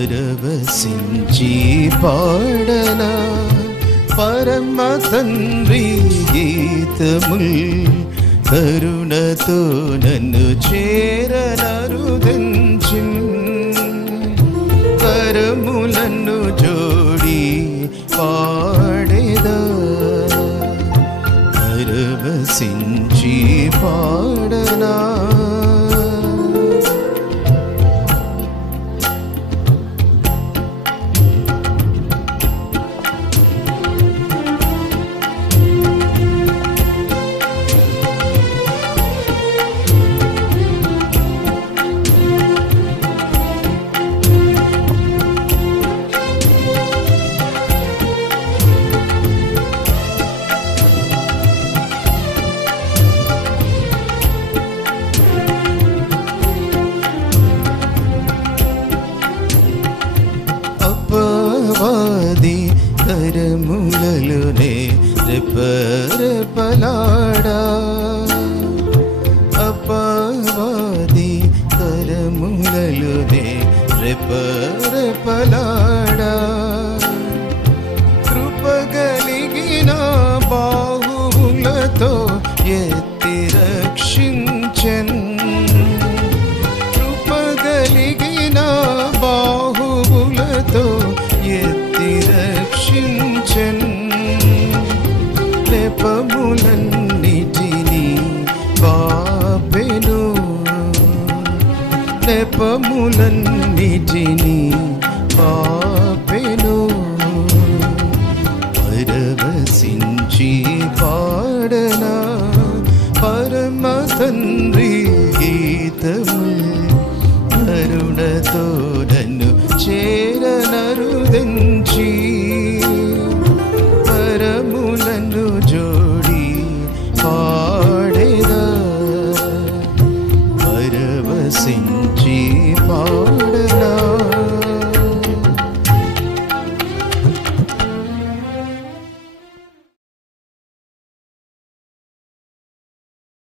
పరవశించి పాడనా పరమ తండ్రి గీతముల్ కరుణతో నన్ను చేరనరుదించి కరములను జోడి పాడేదా పరవశించి పాడనా అపవాది కరములలోనే రెపరెపలాడా అపవాది కరములలోనే రెపరెపలాడా కృపగలిగిన బాహువులతో ఎత్తి రక్షించెన్ కృపగలిగిన బాహువులతో ఎత్తి రక్షించెన్ నెపములన్నిటినీ పాపెను నెపములన్నిటినీ పాపెను పరవశించి పాడనా పరమ తండ్రి గీతముల్ కరుణతో నన్ను చేరనరుదించి కరములను జోడి పాడేదా పరవశించి పాడనా